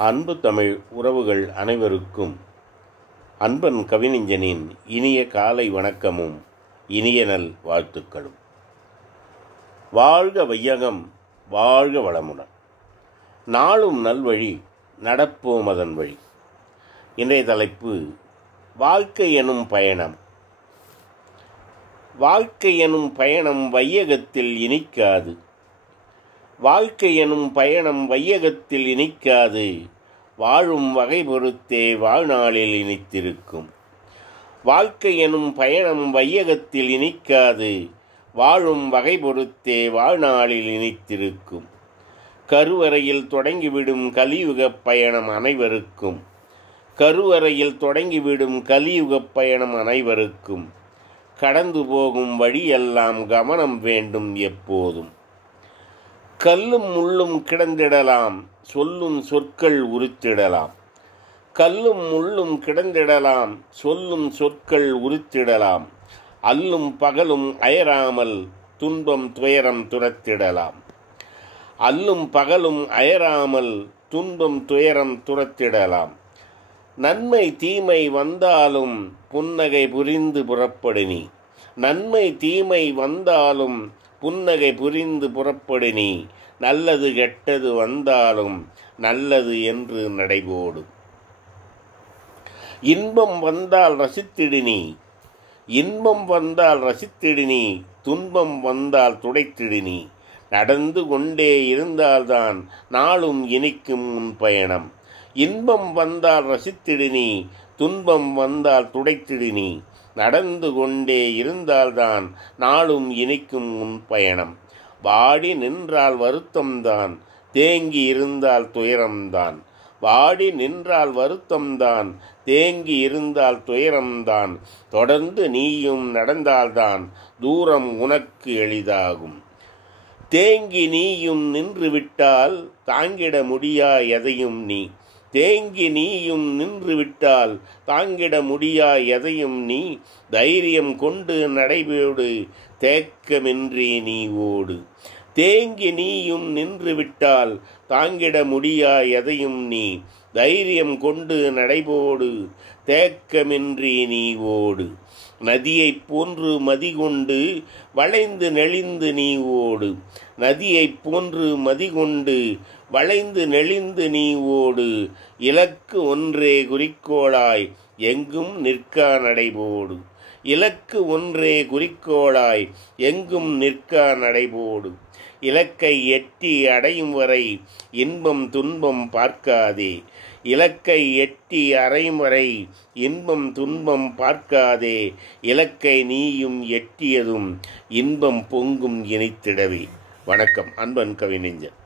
அன்பு தமிழ் உறவுகள் அனைவருக்கும் அன்பன் கவிஞனின் இனிய காலை வணக்கமும் இனிய நல் வாழ்த்துக்களும். வாழ்க வையகம், வாழ்க வளமுடன். நாளும் நல்வழி, நடப்போம் அதன் வழி. இன்றைய தலைப்பு வாழ்க்கை எனும் பயணம். வாழ்க்கை எனும் பயணம் வையகத்தில் இனிக்காது. வாழ்க்கை எனும் பயணம் வையகத்தில் இனிக்காது. வாழும் வகை பொறுத்தே வாழ்நாளில் இனித்திருக்கும். வாழ்க்கை எனும் பயணம் வையகத்தில் இனிக்காது. வாழும் வகை பொறுத்தே வாழ்நாளில் இனித்திருக்கும். கருவறையில் தொடங்கிவிடும் கலியுகப் பயணம் அனைவருக்கும். கருவறையில் தொடங்கிவிடும் கலியுகப் பயணம் அனைவருக்கும். கடந்து போகும் வழியெல்லாம் கவனம் வேண்டும் எப்போதும். கல்லும் முள்ளும் கிடந்திடலாம், சொல்லும் சொற்கள் உரித்திடலாம். கல்லும் முள்ளும் கிடந்திடலாம், சொல்லும் சொற்கள் உரித்திடலாம். அல்லும் பகலும் அயராமல் துன்பம் துயரம் துரத்திடலாம். அல்லும் பகலும் அயராமல் துன்பம் துயரம் துரத்திடலாம். நன்மை தீமை வந்தாலும் புன்னகை புரிந்து புறப்படு நீ. நன்மை தீமை வந்தாலும் புன்னகை புரிந்து புறப்படு நீ. நல்லது கெட்டது வந்தாலும் நல்லது என்று நடைபோடு. இன்பம் வந்தால் ரசித்திடு நீ. இன்பம் வந்தால் ரசித்திடு நீ. துன்பம் வந்தால் துடைத்திடு நீ. நடந்து கொண்டே இருந்தால்தான் நாளும் இனிக்கும் உன் பயணம். இன்பம் வந்தால் ரசித்திடு நீ. துன்பம் வந்தால் துடைத்திடு நீ. நடந்து கொண்டே இருந்தால்தான் நாளும் இனிக்கும் உன் பயணம். வாடி நின்றால் வருத்தம்தான், தேங்கி இருந்தால் துயரம்தான். வாடி நின்றால் வருத்தம்தான், தேங்கி இருந்தால் துயரம்தான். தொடர்ந்து நீயும் நடந்தால்தான் தூரம் உனக்கு எளிதாகும். தேங்கி நீயும் நின்றுவிட்டால் தாங்கிட முடியா எதையும் நீ. தேங்கி நீயும் நின்றுவிட்டால் தாங்கிட முடியா எதையும் நீ. தைரியம் கொண்டு நடைபோடு, தேக்கமின்றி நீ ஓடு. தேங்கி நீயும் நின்றுவிட்டால் தாங்கிட முடியா எதையும் நீ. தைரியம் கொண்டு நடைபோடு, தேக்கமின்றி நீ ஓடு. நதியைப் போன்று மதிகொண்டு வளைந்து நெளிந்து நீ ஓடு. நதியைப் போன்று மதிகொண்டு வளைந்து நெளிந்து நீ ஓடு. இலக்கு ஒன்றே குறிக்கோளாய் எங்கும் நிற்கா நடைபோடு. இலக்கு ஒன்றே குறிக்கோளாய் எங்கும் நிற்கா நடைபோடு. இலக்கை எட்டி அடையும் வரை இன்பம் துன்பம் பார்க்காதே. இலக்கை எட்டி அடையும் வரை இன்பம் துன்பம் பார்க்காதே. இலக்கை நீயும் எட்டியதும் இன்பம் பொங்கும் இனித்திடவே. வணக்கம். அன்பன் கவிஞன்.